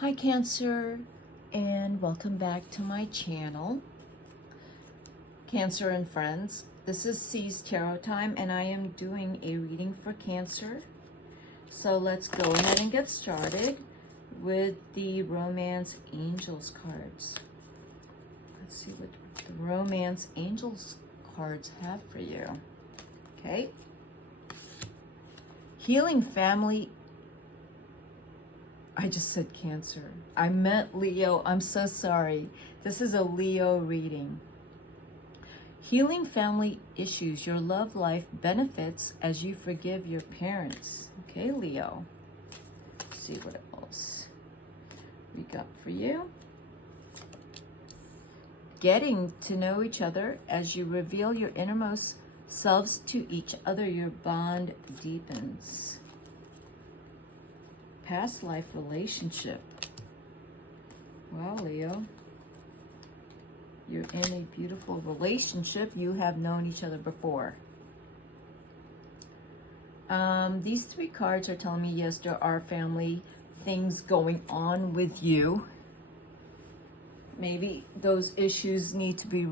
Hi Cancer, and welcome back to my channel, Cancer and Friends. This is C's Tarot Time, and I am doing a reading for Cancer. So let's go ahead and get started with the Romance Angels cards. Let's see what the Romance Angels cards have for you. Okay. Healing family. I just said Cancer. I meant Leo. I'm so sorry. This is a Leo reading. Healing family issues. Your love life benefits as you forgive your parents. Okay, Leo. Let's see what else we got for you. Getting to know each other as you reveal your innermost selves to each other. Your bond deepens. Past life relationship. Wow, Leo. You're in a beautiful relationship. You have known each other before. These three cards are telling me, yes, there are family things going on with you. Maybe those issues need to be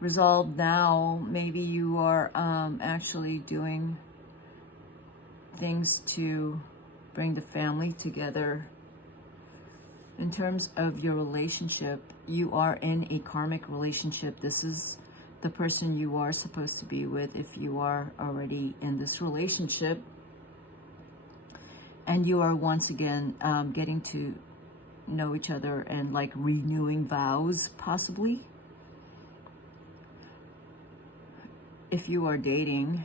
resolved now. Maybe you are actually doing things to bring the family together. In terms of your relationship, you are in a karmic relationship. This is the person you are supposed to be with if you are already in this relationship. And you are once again getting to know each other and like renewing vows, possibly. If you are dating,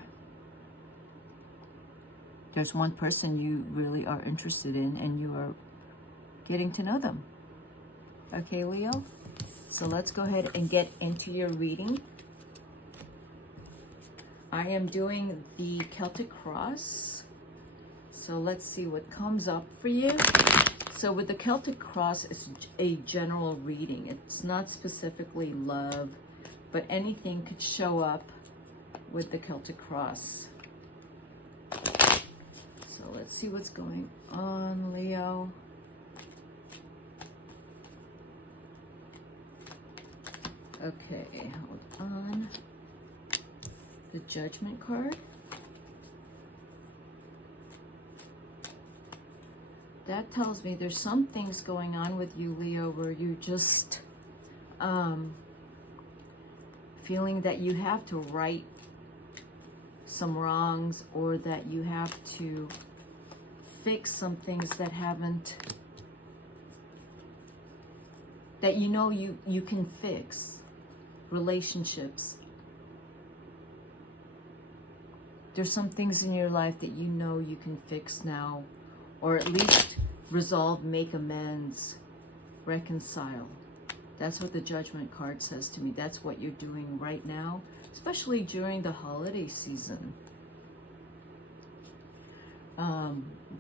there's one person you really are interested in and you are getting to know them. Okay, Leo? So let's go ahead and get into your reading. I am doing the Celtic Cross. So let's see what comes up for you. So with the Celtic Cross, it's a general reading. It's not specifically love, but anything could show up with the Celtic Cross. So let's see what's going on, Leo. Okay, hold on. The Judgment card. That tells me there's some things going on with you, Leo, where you just feeling that you have to right some wrongs, or that you have to fix some things that haven't, that you know you can fix. Relationships. There's some things in your life that you know you can fix now, or at least resolve, make amends, reconcile. That's what the Judgment card says to me. That's what you're doing right now, especially during the holiday season.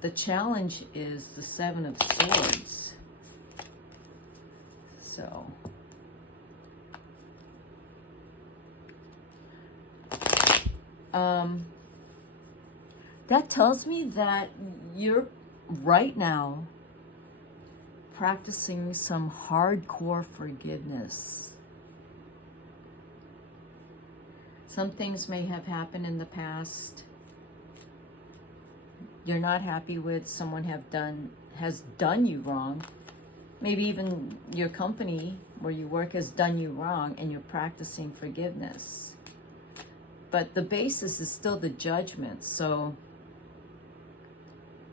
The challenge is the Seven of Swords. So that tells me that you're right now practicing some hardcore forgiveness. Some things may have happened in the past. You're not happy with, someone has done you wrong. Maybe even your company where you work has done you wrong, and you're practicing forgiveness. But the basis is still the Judgment, so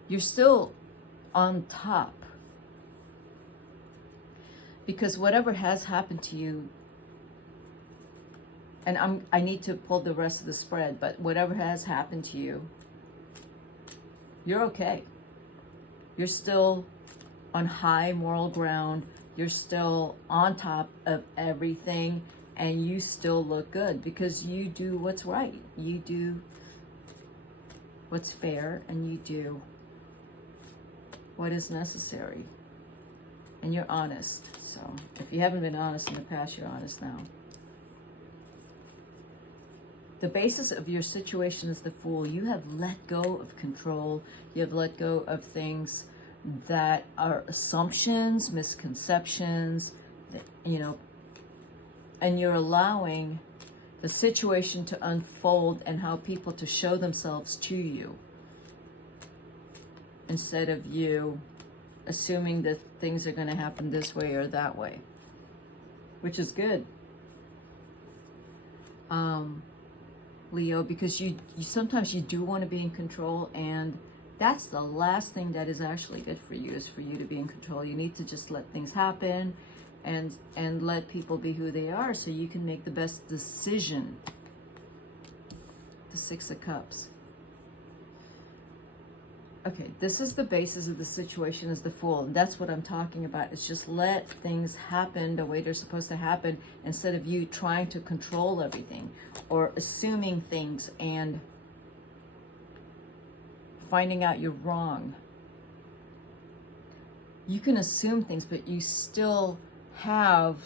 you're still on top. Because whatever has happened to you, and I need to pull the rest of the spread, but whatever has happened to you, you're okay. You're still on high moral ground. You're still on top of everything, and you still look good because you do what's right. You do what's fair, and you do what is necessary. And you're honest. So if you haven't been honest in the past, you're honest now. The basis of your situation is the Fool. You have let go of control. You have let go of things that are assumptions, misconceptions, you know, and you're allowing the situation to unfold and how people to show themselves to you, instead of you assuming that things are going to happen this way or that way, which is good, Leo, because you sometimes you do want to be in control, and that's the last thing that is actually good for you, is for you to be in control. You need to just let things happen and let people be who they are, so you can make the best decision. The Six of Cups. Okay, this is the basis of the situation, is the Fool. And that's what I'm talking about. It's just let things happen the way they're supposed to happen, instead of you trying to control everything or assuming things and finding out you're wrong. You can assume things, but you still have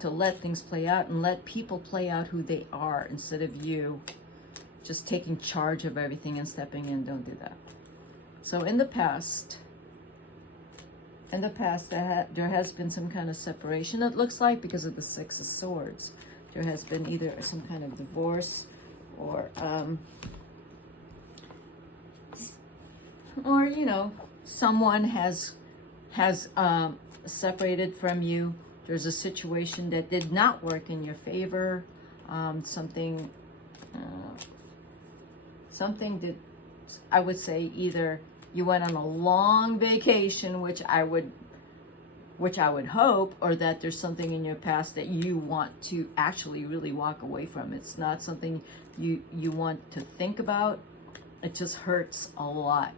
to let things play out and let people play out who they are, instead of you just taking charge of everything and stepping in. Don't do that. So in the past, there has been some kind of separation, it looks like, because of the Six of Swords. There has been either some kind of divorce, or you know, someone has separated from you. There's a situation that did not work in your favor. Something that I would say, either you went on a long vacation, which I would hope, or that there's something in your past that you want to actually really walk away from. It's not something you want to think about. It just hurts a lot.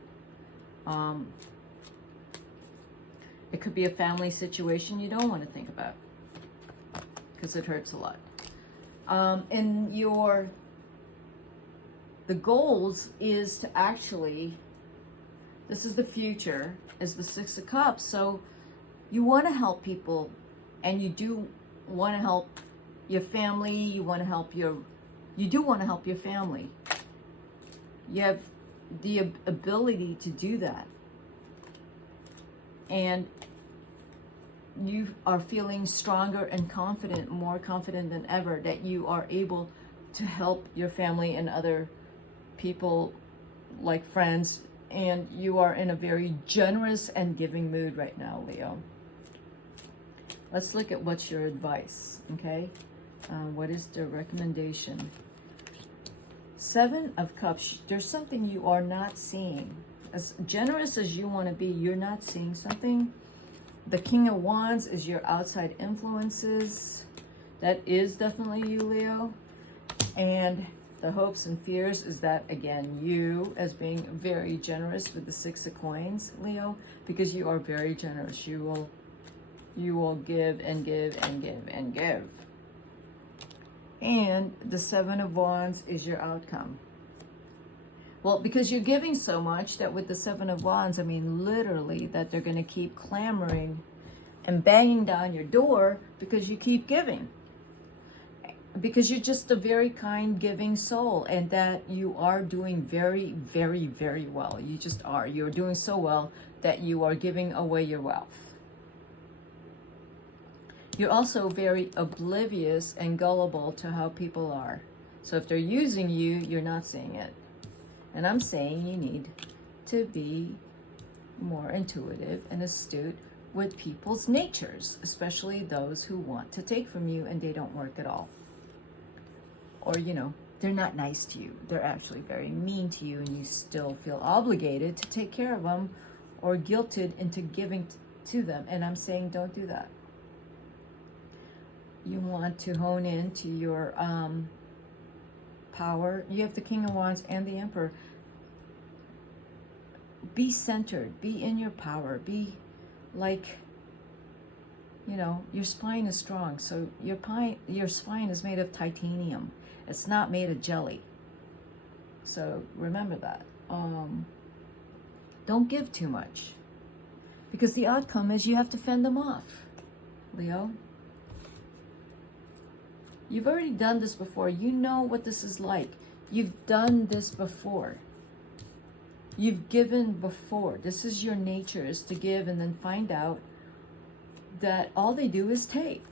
It could be a family situation you don't want to think about, because it hurts a lot. And the goals is to actually, this is the future, is the Six of Cups. So you want to help people, and you do want to help your family. You do want to help your family. You have the ability to do that. And you are feeling stronger and confident, more confident than ever, that you are able to help your family and other people, like friends, and you are in a very generous and giving mood right now, Leo. Let's look at what's your advice, okay? What is the recommendation? Seven of Cups. There's something you are not seeing. As generous as you want to be, you're not seeing something. The King of Wands is your outside influences. That is definitely you, Leo. And the hopes and fears is that, again, you as being very generous with the Six of Coins, Leo, because you are very generous. You will give and give and give and give. And the Seven of Wands is your outcome. Well, because you're giving so much that with the Seven of Wands, I mean, literally, that they're going to keep clamoring and banging down your door because you keep giving. Because you're just a very kind, giving soul, and that you are doing very, very, very well. You just are. You're doing so well that you are giving away your wealth. You're also very oblivious and gullible to how people are. So if they're using you, you're not seeing it. And I'm saying you need to be more intuitive and astute with people's natures, especially those who want to take from you and they don't work at all. Or, you know, they're not nice to you. They're actually very mean to you, and you still feel obligated to take care of them or guilted into giving to them. And I'm saying don't do that. You want to hone in to your power. You have the King of Wands and the Emperor. Be centered. Be in your power. Be like, you know, your spine is strong. So your spine is made of titanium. It's not made of jelly. So remember that. Don't give too much, because the outcome is you have to fend them off, Leo. You've already done this before. You know what this is like. You've done this before. You've given before. This is your nature, is to give and then find out that all they do is take.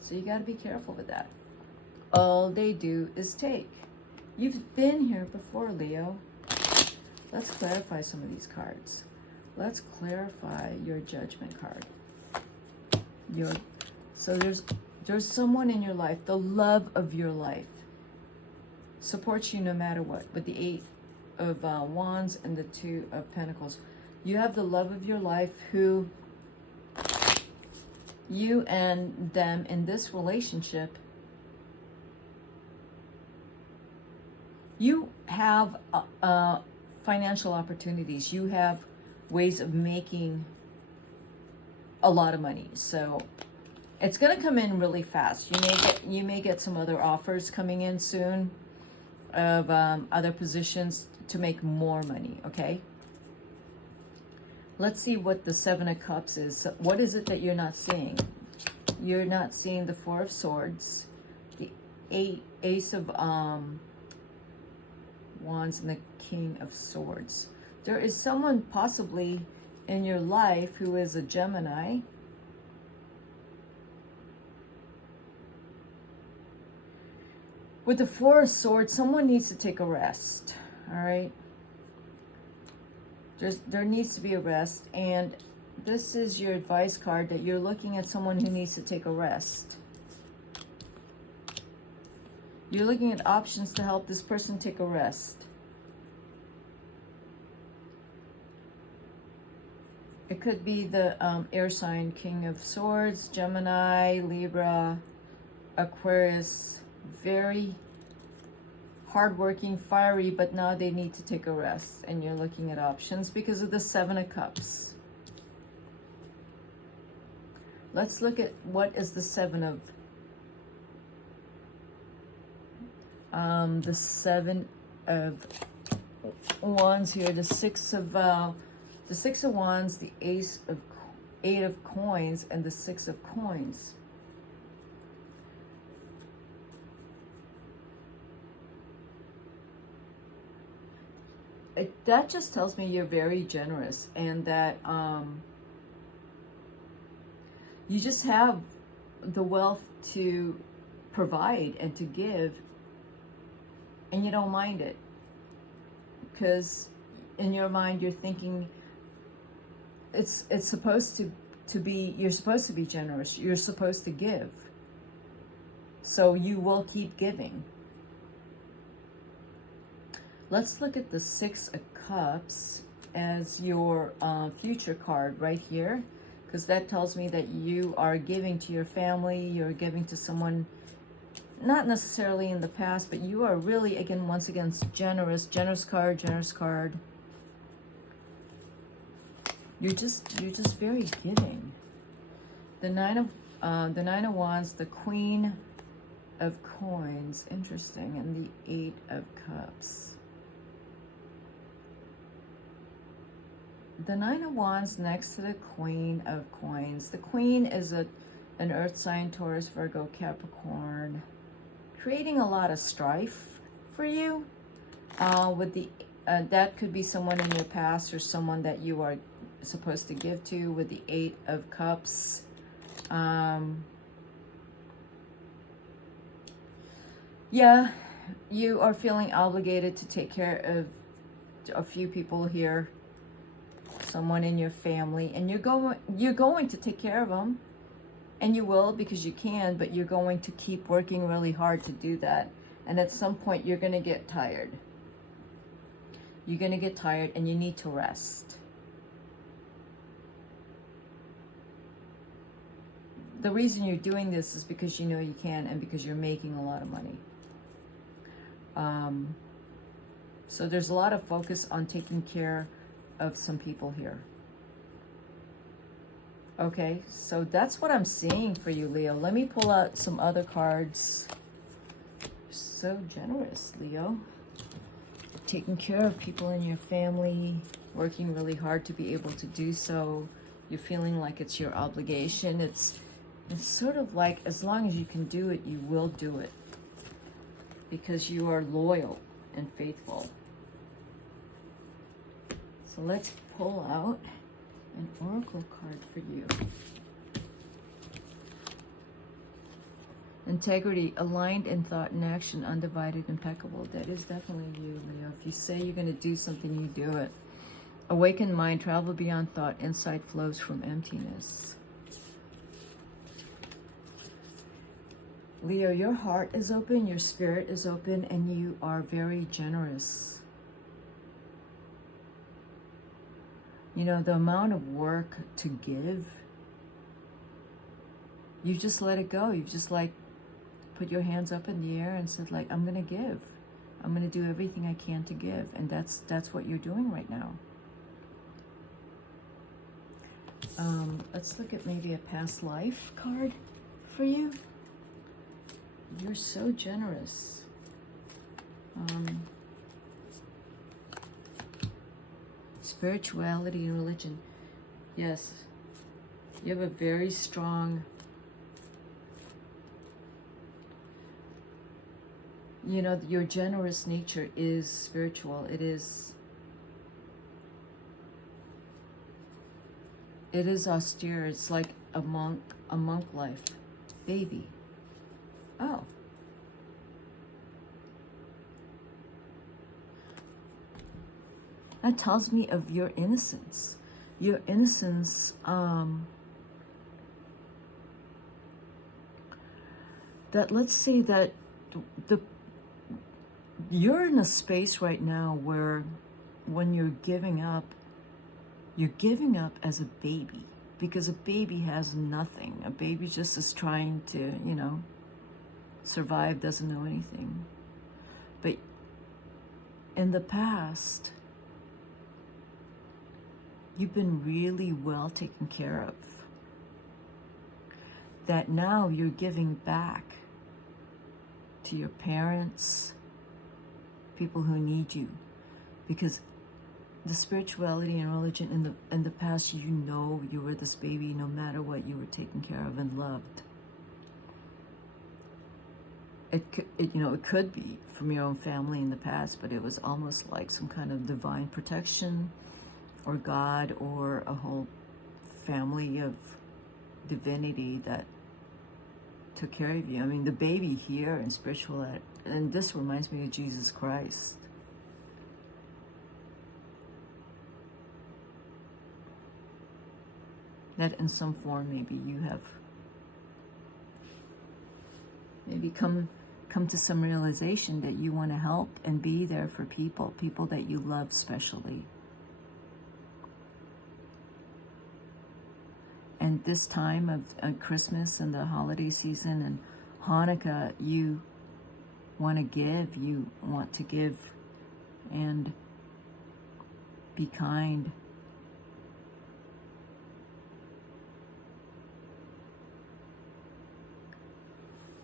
So you got to be careful with that. All they do is take. You've been here before, Leo. Let's clarify some of these cards. Let's clarify your Judgment card. So there's someone in your life, the love of your life, supports you no matter what. With the 8 of Wands and the 2 of Pentacles, you have the love of your life who, you and them in this relationship, you have financial opportunities. You have ways of making a lot of money. So it's going to come in really fast. You may get some other offers coming in soon of other positions to make more money, okay? Let's see what the 7 of Cups is. What is it that you're not seeing? You're not seeing the 4 of Swords, the Ace of Wands, and the King of Swords. There is someone possibly in your life who is a Gemini. With the 4 of Swords, someone needs to take a rest, all right? There needs to be a rest, and this is your advice card that you're looking at someone who needs to take a rest. You're looking at options to help this person take a rest. It could be the air sign, King of Swords, Gemini, Libra, Aquarius. Very hardworking, fiery, but now they need to take a rest. And you're looking at options because of the 7 of Cups. Let's look at what is the 7 of Wands here, the 6 of Wands, the 8 of Coins, and the 6 of Coins. That just tells me you're very generous, and that you just have the wealth to provide and to give, and you don't mind it, because in your mind you're thinking it's supposed to be, you're supposed to be generous, you're supposed to give, so you will keep giving. Let's look at the 6 of Cups as your future card right here, because that tells me that you are giving to your family, you're giving to someone, not necessarily in the past, but you are really, again, once again, generous. Generous card. You're just very giving. The 9 of Wands, the Queen of Coins, interesting, and the 8 of Cups. The 9 of Wands next to the Queen of Coins. The Queen is an earth sign, Taurus, Virgo, Capricorn, creating a lot of strife for you. With the that could be someone in your past or someone that you are supposed to give to. With the 8 of Cups, yeah, you are feeling obligated to take care of a few people here. Someone in your family, and you're going to take care of them, and you will, because you can, but you're going to keep working really hard to do that, and at some point you're going to get tired. You're going to get tired, and you need to rest. The reason you're doing this is because you know you can, and because you're making a lot of money. So there's a lot of focus on taking care of some people here. Okay, so that's what I'm seeing for you, Leo. Let me pull out some other cards. So generous, Leo. Taking care of people in your family, working really hard to be able to do so. You're feeling like it's your obligation. It's sort of like, as long as you can do it, you will do it, because you are loyal and faithful. So let's pull out an oracle card for you. Integrity, aligned in thought and action, undivided, impeccable. That is definitely you, Leo. If you say you're going to do something, you do it. Awakened mind, travel beyond thought, insight flows from emptiness. Leo, your heart is open, your spirit is open, and you are very generous. You know, the amount of work to give, you just let it go. You've just like put your hands up in the air and said, like, I'm going to give. I'm going to do everything I can to give. And that's what you're doing right now. Let's look at maybe a past life card for you. You're so generous. Spirituality and religion. Yes. You have a very strong, you know, your generous nature is spiritual. It is austere. It's like a monk life. Baby. Oh. That tells me of your innocence. Your innocence, that let's say that you're in a space right now where when you're giving up as a baby, because a baby has nothing. A baby just is trying to, you know, survive, doesn't know anything. But in the past, you've been really well taken care of. That now you're giving back to your parents, people who need you, because the spirituality and religion in the past, you know, you were this baby. No matter what, you were taken care of and loved. It could be from your own family in the past, but it was almost like some kind of divine protection, or God, or a whole family of divinity that took care of you. I mean, the baby here in spiritual, and this reminds me of Jesus Christ. That in some form, maybe you have come to some realization that you want to help and be there for people that you love especially. And this time of Christmas and the holiday season and Hanukkah, you want to give and be kind.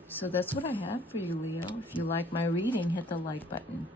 So that's what I have for you, Leo. If you like my reading, hit the like button.